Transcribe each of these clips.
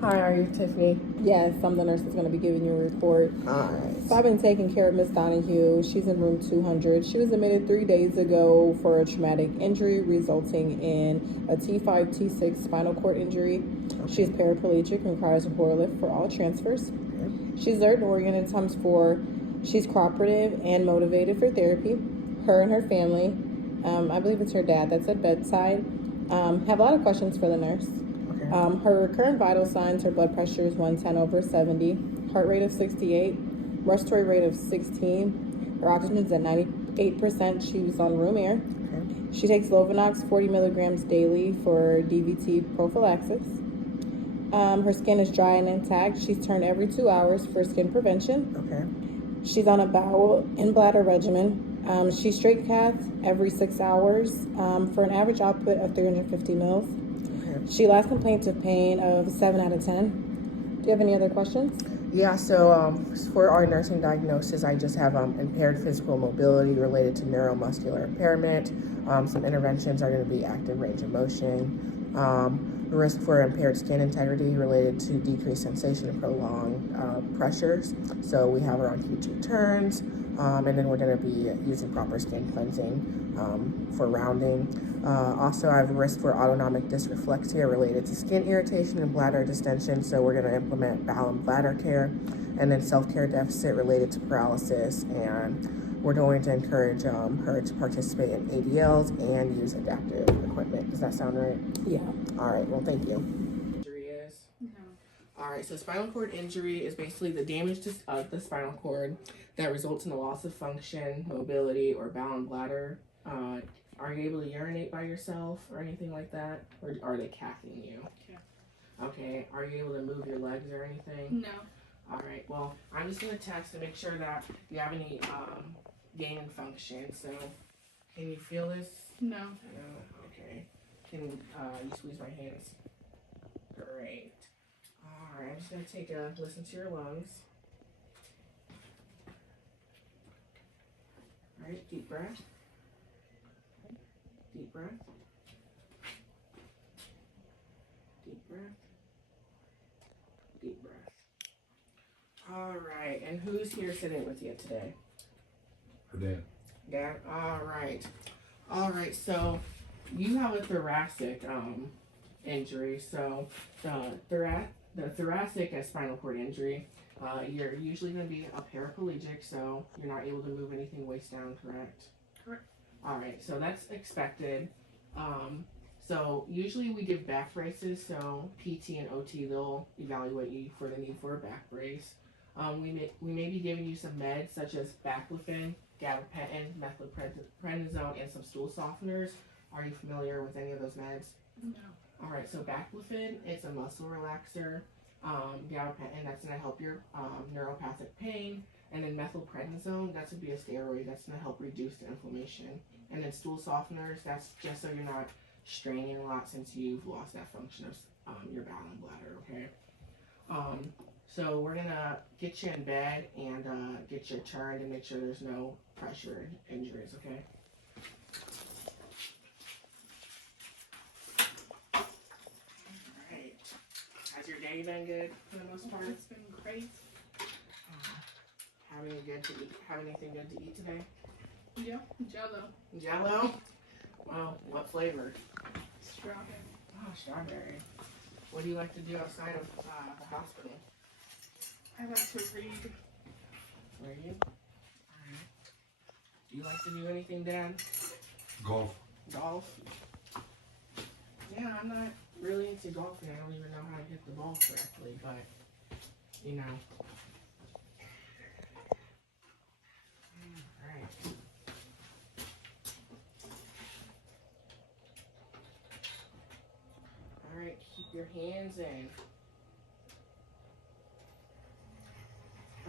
Hi, are you Tiffany? Yes, I'm the nurse that's going to be giving you a report. Alright. So I've been taking care of Miss Donahue. She's in room 200. She was admitted 3 days ago for a traumatic injury resulting in a T5, T6 spinal cord injury. Okay. She's paraplegic and requires a floor lift for all transfers. Okay. She's alert and oriented times 4. She's cooperative and motivated for therapy. Her and her family, I believe it's her dad that's at bedside, have a lot of questions for the nurse. Okay. Her current vital signs, her blood pressure is 110/70, heart rate of 68, respiratory rate of 16, her oxygen is at 98%. She was on room air. Okay. She takes Lovenox 40 milligrams daily for DVT prophylaxis. Her skin is dry and intact. She's turned every 2 hours for skin prevention. Okay. She's on a bowel and bladder regimen. She straight caths every 6 hours for an average output of 350 mils. Okay. She last complained of pain of 7 out of 10. Do you have any other questions? Yeah, so for our nursing diagnosis, I just have impaired physical mobility related to neuromuscular impairment. Some interventions are going to be active range of motion. Risk for impaired skin integrity related to decreased sensation and prolonged pressures. So we have her on Q2 turns, and then we're going to be using proper skin cleansing for rounding. Also, I have a risk for autonomic dysreflexia related to skin irritation and bladder distension, so we're going to implement bowel and bladder care, and then self-care deficit related to paralysis, and we're going to encourage her to participate in ADLs and use adaptive equipment. Does that sound right? Yeah. All right, well, thank you. Injury is? No. All right, so spinal cord injury is basically the damage to the spinal cord that results in the loss of function, mobility, or bowel and bladder. Are you able to urinate by yourself or anything like that? Or are they cathing you? Yeah. Okay, are you able to move your legs or anything? No. All right, well, I'm just going to test to make sure that you have any gain in function. So, can you feel this? No. No? Okay. Can you squeeze my hands? Great. All right, I'm just going to take a listen to your lungs. All right, deep breath. Deep breath. Deep breath. Deep breath. All right, and who's here sitting with you today? Her dad. Dad? All right. All right, so you have a thoracic injury. So the thoracic spinal cord injury, you're usually going to be a paraplegic, so you're not able to move anything waist down, correct? Correct. All right, so that's expected. So usually we give back braces, so PT and OT, they'll evaluate you for the need for a back brace. We may be giving you some meds such as baclofen, gabapentin, methylprednisone, and some stool softeners. Are you familiar with any of those meds? No. All right, so baclofen, it's a muscle relaxer. Gabapentin, that's going to help your neuropathic pain. And then methylprednisone, that's going to be a steroid that's going to help reduce the inflammation. And then stool softeners, that's just so you're not straining a lot since you've lost that function of your bowel and bladder, okay? So we're going to get you in bed and get you turned and make sure there's no pressure injuries, okay? Alright. Has your day been good for the most part? It's been great. Have anything good to eat today? Yeah. Jello. Jello? Well, what flavor? Strawberry. Oh, strawberry. What do you like to do outside of the hospital? I like to read. Read? Alright. Do you like to do anything, Dad? Golf. Golf? Yeah, I'm not really into golfing. I don't even know how to hit the ball correctly, but, you know. Alright. Alright, keep your hands in.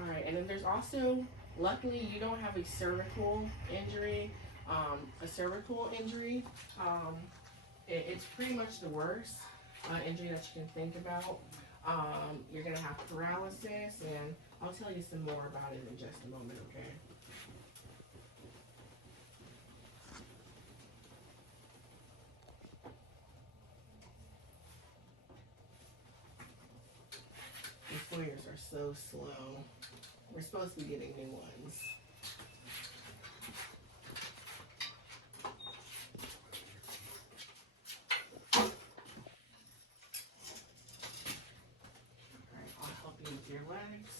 Alright, and then there's also, luckily you don't have a cervical injury. It's pretty much the worst injury that you can think about. You're going to have paralysis, and I'll tell you some more about it in just a moment, okay? Foyers are so slow. We're supposed to be getting new ones. Alright, I'll help you with your legs.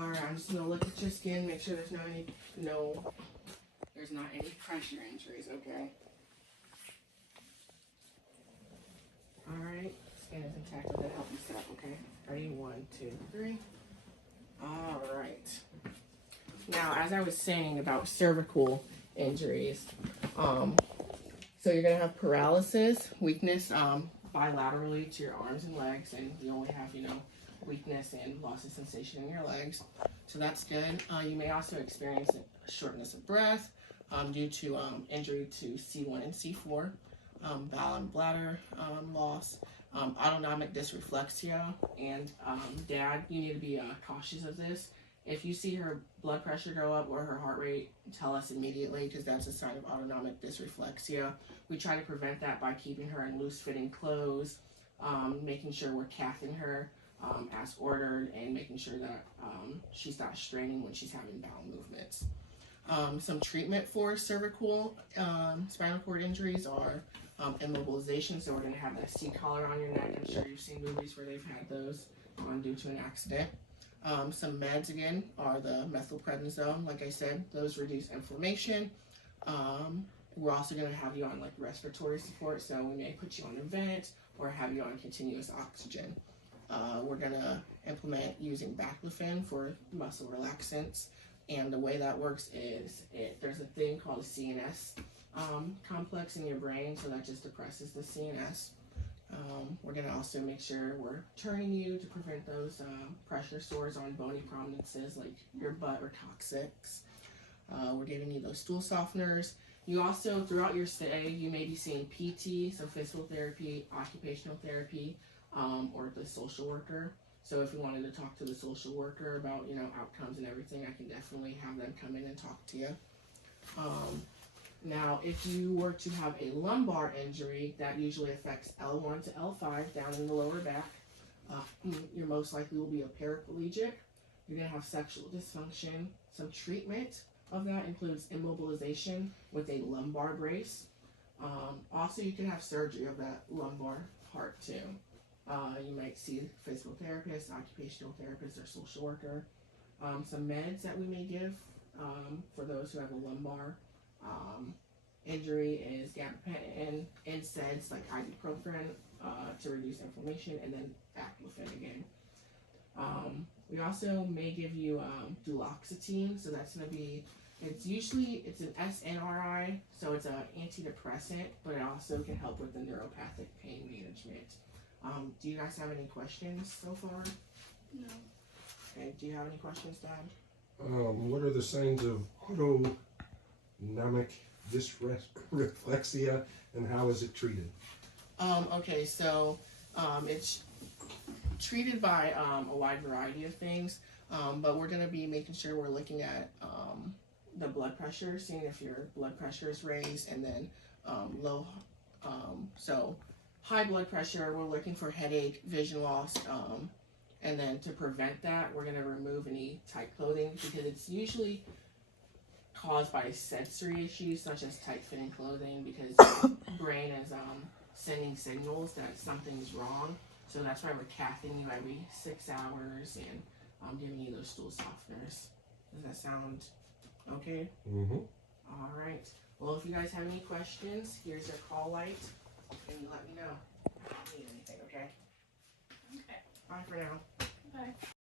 Alright, I'm just gonna look at your skin, make sure there's not any pressure injuries, okay? Alright, skin is intact. I'm gonna help you sit up, okay? Ready? 1, 2, 3. Alright. Now, as I was saying about cervical injuries, so you're gonna have paralysis, weakness, bilaterally to your arms and legs, and you only have, weakness and loss of sensation in your legs. So that's good. You may also experience shortness of breath due to injury to C1 and C4, bowel and bladder loss, autonomic dysreflexia, and Dad, you need to be cautious of this. If you see her blood pressure go up or her heart rate, tell us immediately, because that's a sign of autonomic dysreflexia. We try to prevent that by keeping her in loose-fitting clothes, making sure we're cathing her as ordered, and making sure that she's not straining when she's having bowel movements. Some treatment for cervical spinal cord injuries are immobilization. So we're going to have that C-collar on your neck. I'm sure you've seen movies where they've had those on due to an accident. Some meds, again, are the methylprednisone. Like I said, those reduce inflammation. We're also going to have you on respiratory support, so we may put you on a vent or have you on continuous oxygen. We're going to implement using baclofen for muscle relaxants, and the way that works is there's a thing called a CNS complex in your brain, so that just depresses the CNS. We're going to also make sure we're turning you to prevent those pressure sores on bony prominences like your butt or coccyx. We're giving you those stool softeners. You also, throughout your stay, you may be seeing PT, so physical therapy, occupational therapy, or the social worker. So if you wanted to talk to the social worker about, outcomes and everything, I can definitely have them come in and talk to you. Now, if you were to have a lumbar injury, that usually affects L1 to L5 down in the lower back. You most likely will be a paraplegic. You're going to have sexual dysfunction. Some treatment of that includes immobilization with a lumbar brace. Also, you can have surgery of that lumbar part too. You might see a physical therapist, occupational therapist, or social worker. Some meds that we may give for those who have a lumbar injury is gabapentin, NSAIDs like ibuprofen to reduce inflammation, and then baclofen again. We also may give you duloxetine, so that's going to be, it's an SNRI, so it's an antidepressant, but it also can help with the neuropathic pain management. Do you guys have any questions so far? No. Okay, do you have any questions, Dad? What are the signs of autonomic dysreflexia, and how is it treated? Okay, so it's treated by a wide variety of things, but we're going to be making sure we're looking at the blood pressure, seeing if your blood pressure is raised, and then low, so high blood pressure, we're looking for headache, vision loss, and then to prevent that, we're going to remove any tight clothing, because it's usually caused by sensory issues such as tight fitting clothing, because brain is sending signals that something's wrong. So that's why we're cathing you every 6 hours and giving you those stool softeners. Does that sound okay? Mm-hmm. All right. Well, if you guys have any questions, here's your call light, and let me know if you need anything, okay? Okay. Bye for now. Bye.